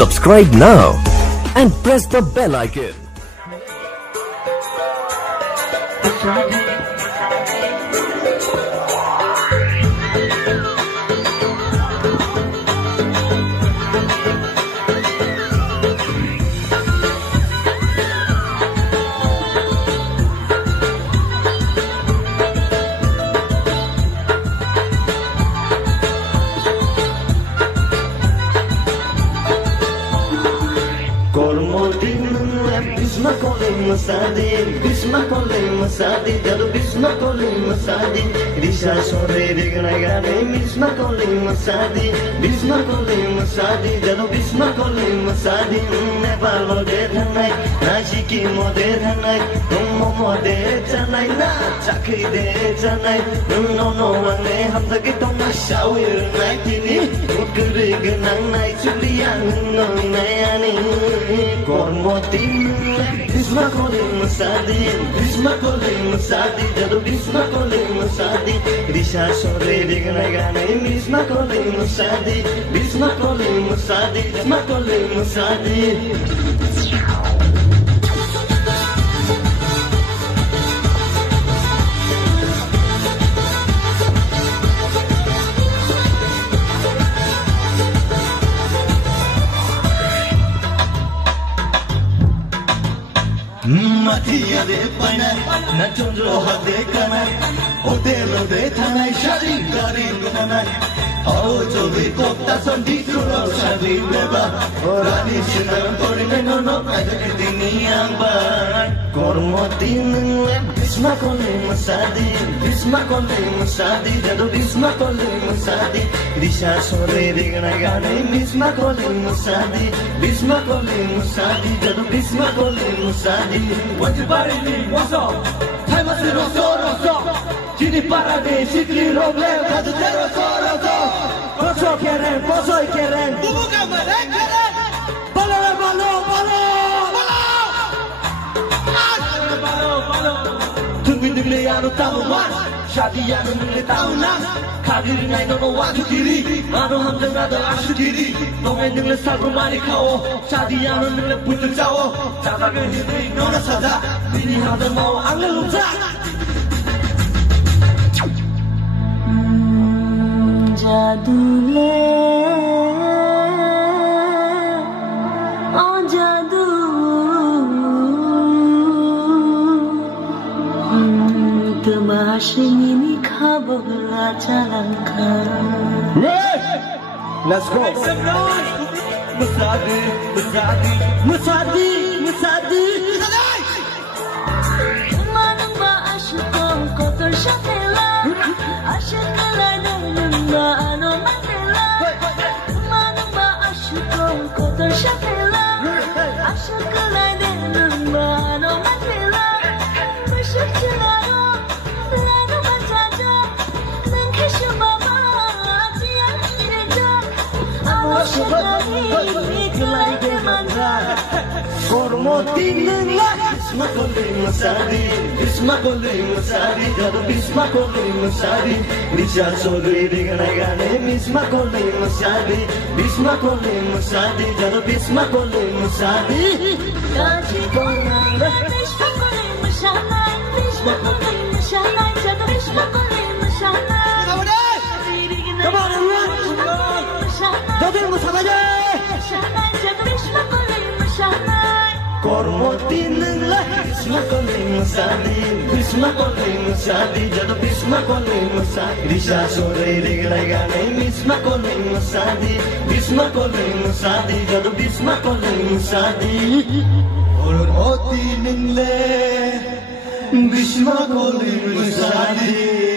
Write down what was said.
Subscribe now and press the bell icon. Bisma calling Masadi, Bisma calling Masadi, Jado Bisma calling Masadi, Risha Sore Riganagane, Bisma calling Masadi, Bisma calling Masadi, Jado Bisma calling Masadi, Nepal Mode Tanai, Nashiki Mode Tanai, no Mode Tanai, Chaki de Tanai, no one may have the get on my shower, Nightini, Ukurigan night, Julian, no Nayani, Gormoti. Bisma calling Masadi, Bisma calling Masadi, Jado Bisma calling Masadi, Risha Sore Riganagane, Bisma calling Masadi, Bisma calling Masadi, Bisma calling Masadi. Matia de pana, Nachondro de cana, Otelo de Tanai, Shari, Garin, Ganai, Ojo de Copta, Son Ditro, Shari, Leva, Orani, Sinan, Corimeno, no, Adiniamba, Cormotin, Bisma calling Masadi, Bisma calling Masadi, Jado Bisma calling Masadi, Risha Sore Riganagane, Bisma calling Masadi, Bisma calling Masadi, Jado Bisma calling Masadi. What you buy me? What's up? Time is rosso. Chini para de Sikli Roble, Cadero Soroso. Poso quieren, poso y quieren. Bubuka mare quieren. Balo. Tunggu dile anu tahu mas, shadi anu dile tahu nas. Kadiri nai no watu kiri, anu hamdan ada asu kiri. Nongai dile sabu mari kau, shadi anu dile putu jauh. Jaga gini no na sada, ini hamdan mau angel lupa. जादू ले ओ जादू तमाशेनी खाबला चालंका Let's go. Musadi. Manamba ashko kotor shatela, ashkala nunga ano matela. Manamba ashko kotor shatela, ashkala nunga ano matela. Mashakela lano matata, nankeshu mama tiya nida. Amoshakali nikolai ke manja. Cormotin Bisma calling Masadi, Bisma calling Masadi, Jado Bisma calling Masadi, Risha Sore Riganagane, Bisma calling Masadi, Bisma calling Masadi, Jado Bisma calling Masadi. Kaji bolang, Bisma calling Masadi, Bisma calling Masadi, Jado Bisma calling Masadi. Come on, everyone. Don't be Masadi. Jado Bisma calling Masadi. Cormotin Bisma calling Masadi, Bisma calling Masadi, Jado Bisma calling Masadi, Risha Sore Riganagane, Bisma calling Masadi, Bisma calling Masadi, Jado Bisma calling Masadi. Cormotin Bisma calling Masadi.